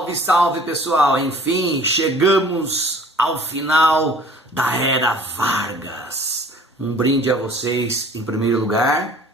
Salve, salve pessoal! Enfim, chegamos ao final da Era Vargas. Um brinde a vocês em primeiro lugar.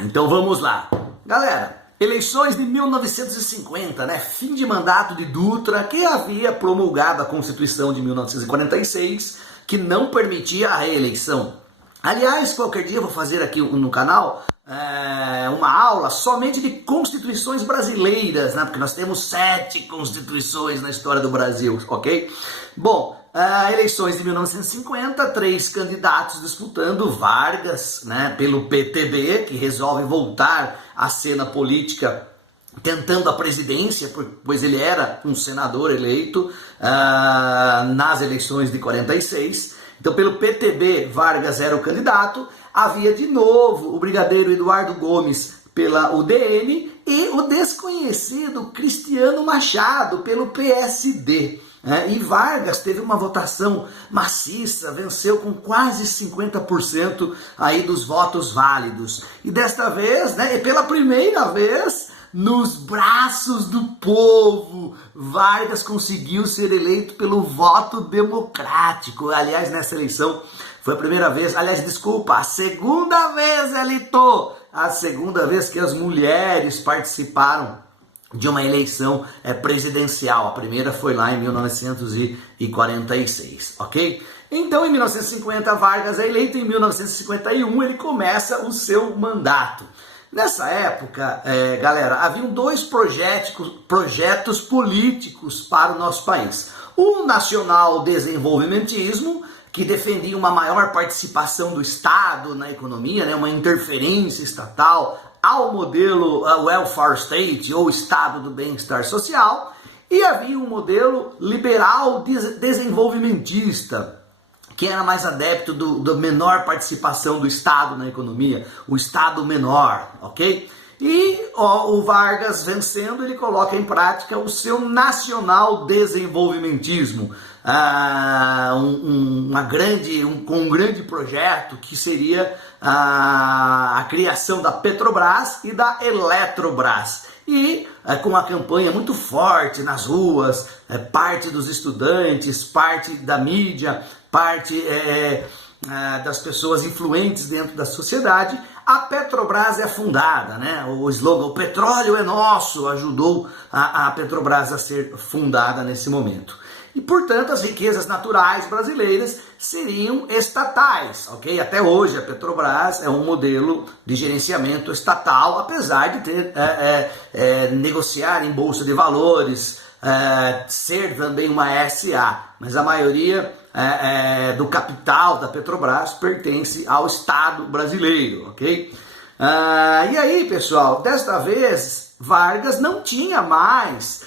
Então vamos lá. Galera, eleições de 1950, né? Fim de mandato de Dutra, que havia promulgado a Constituição de 1946, que não permitia a reeleição. Aliás, qualquer dia eu vou fazer aqui no canal uma aula somente de constituições brasileiras, né? Porque nós temos 7 constituições na história do Brasil, ok? Bom, eleições de 1950, 3 candidatos disputando, Vargas, né, pelo PTB, que resolve voltar à cena política tentando a presidência, pois ele era um senador eleito nas eleições de 46. Então, pelo PTB, Vargas era o candidato. Havia de novo o brigadeiro Eduardo Gomes pela UDN e o desconhecido Cristiano Machado pelo PSD. E Vargas teve uma votação maciça, venceu com quase 50% aí dos votos válidos. E desta vez, né, e pela primeira vez, nos braços do povo, Vargas conseguiu ser eleito pelo voto democrático. Aliás, nessa eleição foi a primeira vez, a segunda vez, Elito! A segunda vez que as mulheres participaram de uma eleição presidencial. A primeira foi lá em 1946, ok? Então, em 1950, Vargas é eleito, em 1951 ele começa o seu mandato. Nessa época, galera, haviam 2 projetos políticos para o nosso país. O nacional desenvolvimentismo, que defendia uma maior participação do Estado na economia, né, uma interferência estatal ao modelo welfare state, ou Estado do bem-estar social, e havia um modelo liberal desenvolvimentista, que era mais adepto da menor participação do Estado na economia, o Estado menor, ok? E o Vargas, vencendo, ele coloca em prática o seu nacional desenvolvimentismo, com um grande projeto que seria a criação da Petrobras e da Eletrobras. E com uma campanha muito forte nas ruas, parte dos estudantes, parte da mídia, parte das pessoas influentes dentro da sociedade, a Petrobras é fundada, né? O slogan, o petróleo é nosso, ajudou a Petrobras a ser fundada nesse momento. E, portanto, as riquezas naturais brasileiras seriam estatais, ok? Até hoje a Petrobras é um modelo de gerenciamento estatal, apesar de ter, negociar em bolsa de valores, ser também uma SA, mas a maioria do capital da Petrobras pertence ao Estado brasileiro, ok? E aí, pessoal, desta vez Vargas não tinha mais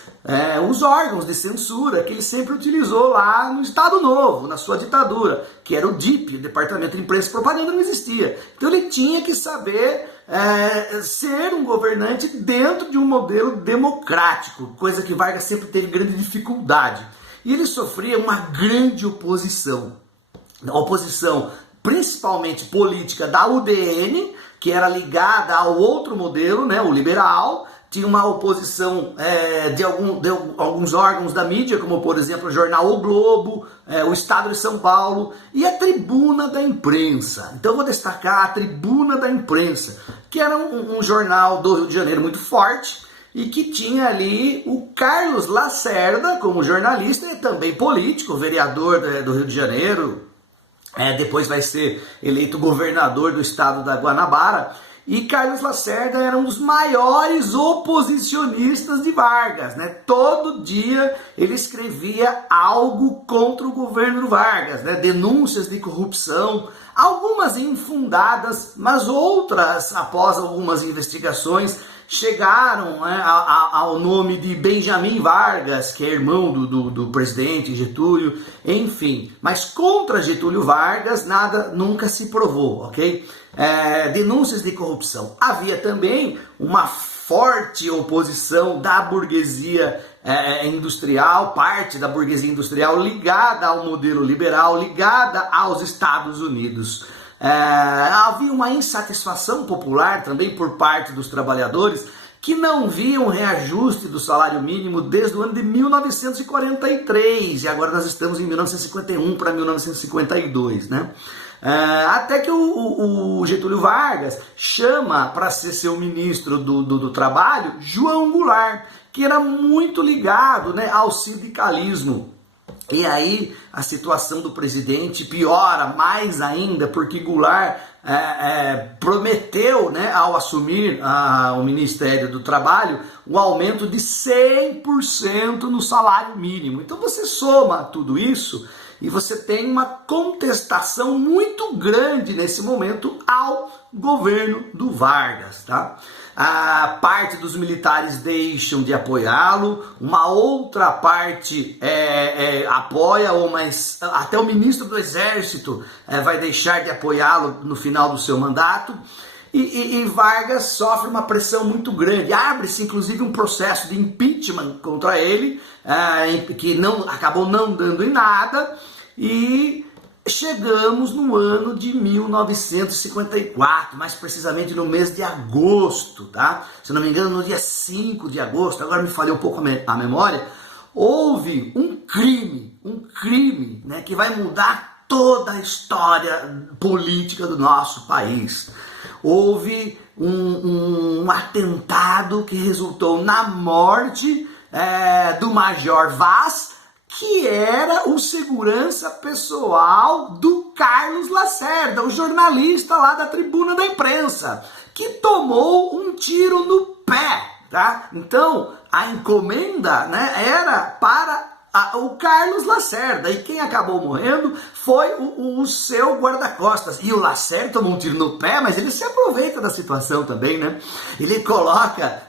os órgãos de censura que ele sempre utilizou lá no Estado Novo, na sua ditadura, que era o DIP, o Departamento de Imprensa e Propaganda, não existia. Então ele tinha que saber ser um governante dentro de um modelo democrático, coisa que Vargas sempre teve grande dificuldade. E ele sofria uma grande oposição principalmente política da UDN, que era ligada ao outro modelo, né, o liberal. Tinha uma oposição de alguns órgãos da mídia, como por exemplo o jornal O Globo, o Estado de São Paulo e a Tribuna da Imprensa. Então eu vou destacar a Tribuna da Imprensa, que era um jornal do Rio de Janeiro muito forte e que tinha ali o Carlos Lacerda como jornalista e também político, vereador do Rio de Janeiro, depois vai ser eleito governador do estado da Guanabara. E Carlos Lacerda era um dos maiores oposicionistas de Vargas, né? Todo dia ele escrevia algo contra o governo Vargas, né? Denúncias de corrupção, algumas infundadas, mas outras, após algumas investigações, chegaram ao nome de Benjamin Vargas, que é irmão do presidente Getúlio, enfim. Mas contra Getúlio Vargas nunca se provou, ok? Denúncias de corrupção. Havia também uma forte oposição da burguesia industrial, parte da burguesia industrial ligada ao modelo liberal, ligada aos Estados Unidos. Havia uma insatisfação popular também por parte dos trabalhadores que não viam reajuste do salário mínimo desde o ano de 1943, e agora nós estamos em 1951 para 1952, né? Até que o Getúlio Vargas chama para ser seu ministro do Trabalho João Goulart, que era muito ligado, né, ao sindicalismo. E aí a situação do presidente piora mais ainda, porque Goulart prometeu, né, ao assumir o Ministério do Trabalho, um aumento de 100% no salário mínimo. Então você soma tudo isso e você tem uma contestação muito grande nesse momento ao governo do Vargas, tá? A parte dos militares deixam de apoiá-lo, uma outra parte apoia, mas até o ministro do Exército vai deixar de apoiá-lo no final do seu mandato. E Vargas sofre uma pressão muito grande. Abre-se inclusive um processo de impeachment contra ele, que acabou não dando em nada, e chegamos no ano de 1954, mais precisamente no mês de agosto, tá? Se não me engano, no dia 5 de agosto, agora me falhou um pouco a memória, houve um crime, né, que vai mudar toda a história política do nosso país. Houve um atentado que resultou na morte do Major Vaz, que era o segurança pessoal do Carlos Lacerda, o jornalista lá da Tribuna da Imprensa, que tomou um tiro no pé, tá? Então, a encomenda, né, era para o Carlos Lacerda, e quem acabou morrendo foi o seu guarda-costas. E o Lacerda tomou um tiro no pé, mas ele se aproveita da situação também, né? Ele coloca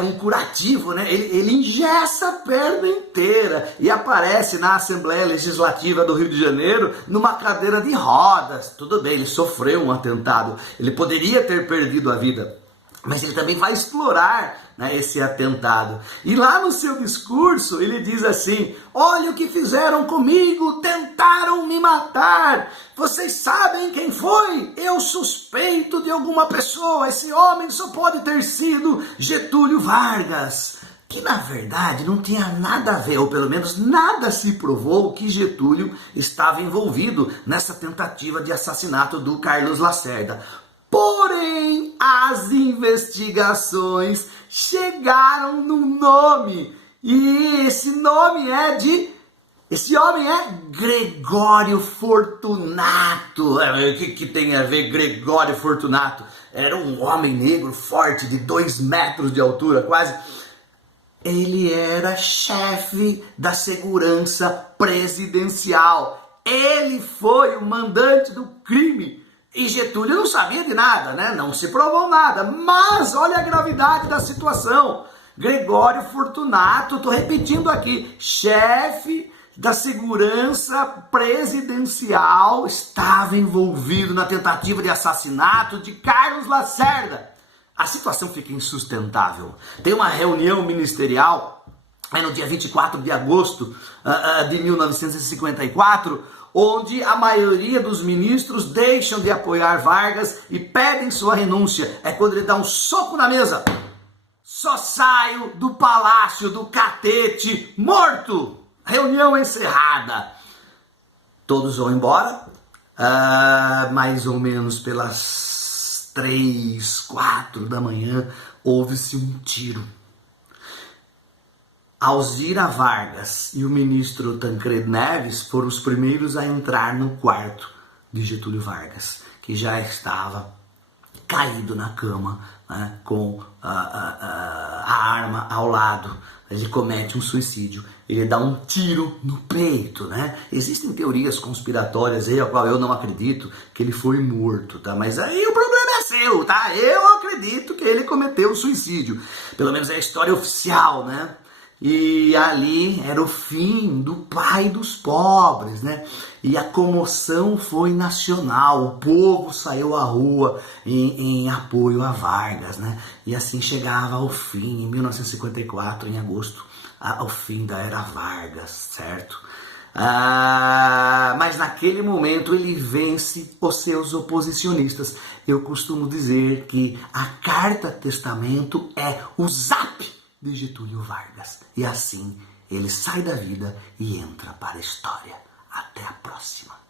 um curativo, né? Ele engessa a perna inteira e aparece na Assembleia Legislativa do Rio de Janeiro numa cadeira de rodas. Tudo bem, ele sofreu um atentado, ele poderia ter perdido a vida, mas ele também vai explorar, né, esse atentado. E lá no seu discurso ele diz assim: olha o que fizeram comigo, tentaram me matar. Vocês sabem quem foi? Eu suspeito de alguma pessoa. Esse homem só pode ter sido Getúlio Vargas. Que na verdade não tinha nada a ver, ou pelo menos nada se provou que Getúlio estava envolvido nessa tentativa de assassinato do Carlos Lacerda. Porém, as investigações chegaram no nome, e esse homem é Gregório Fortunato. O que tem a ver Gregório Fortunato? Era um homem negro forte, de 2 metros de altura quase. Ele era chefe da segurança presidencial. Ele foi o mandante do crime. E Getúlio não sabia de nada, né? Não se provou nada. Mas olha a gravidade da situação. Gregório Fortunato, estou repetindo aqui, chefe da segurança presidencial, estava envolvido na tentativa de assassinato de Carlos Lacerda. A situação fica insustentável. Tem uma reunião ministerial, no dia 24 de agosto de 1954, onde a maioria dos ministros deixam de apoiar Vargas e pedem sua renúncia. É quando ele dá um soco na mesa. Só saio do Palácio do Catete morto. Reunião encerrada. Todos vão embora. Mais ou menos pelas 3, 4 da manhã, houve-se um tiro. Alzira Vargas e o ministro Tancredo Neves foram os primeiros a entrar no quarto de Getúlio Vargas, que já estava caído na cama, né, com a arma ao lado. Ele comete um suicídio, ele dá um tiro no peito, né? Existem teorias conspiratórias aí, a qual eu não acredito que ele foi morto, tá? Mas aí o problema é seu, tá? Eu acredito que ele cometeu suicídio. Pelo menos é a história oficial, né? E ali era o fim do pai dos pobres, né? E a comoção foi nacional, o povo saiu à rua em apoio a Vargas, né? E assim chegava ao fim, em 1954, em agosto, ao fim da era Vargas, certo? Mas naquele momento ele vence os seus oposicionistas. Eu costumo dizer que a carta testamento é o zap de Getúlio Vargas. E assim ele sai da vida e entra para a história. Até a próxima.